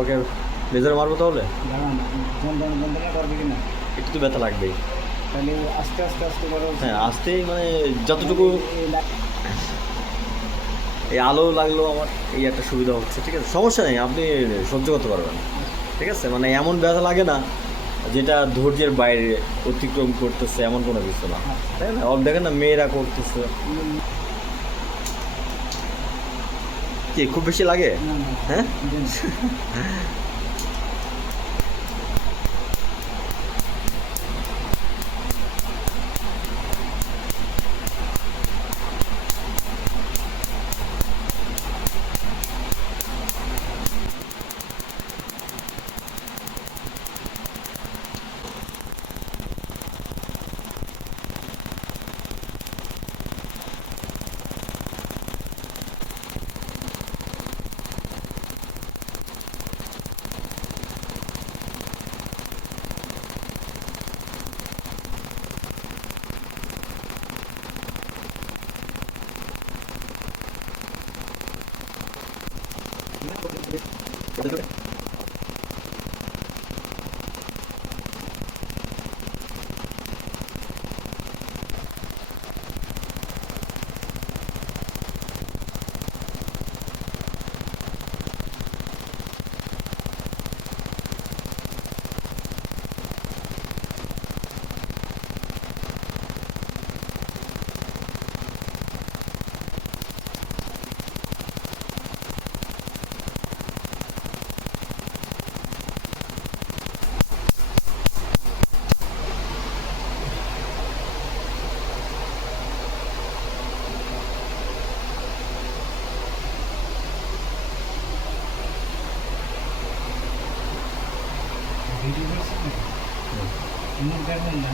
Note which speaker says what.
Speaker 1: ওকে laser মারবো তাহলে? একটু তো ব্যথা লাগবেই।
Speaker 2: আস্তে আস্তে আস্তে
Speaker 1: হ্যাঁ আসতেই মানে যতটুকু
Speaker 2: এই
Speaker 1: আলো লাগল আমার এই একটা সুবিধা হচ্ছে ঠিক আছে? সমস্যা নেই আপনি সহ্য করতে পারবেন ঠিক আছে? মানে এমন ব্যথা লাগে না যেটা ধৈর্যের বাইরে অতিক্রম করতেছে এমন কোনো কিছু না। তাই না? দেখেন না মেয়েরা করতেছে। কি? খুব বেশি লাগে? হ্যাঁ?
Speaker 2: Yeah, okay. വേരിയബിൾസ് ഉണ്ടായിരുന്നില്ല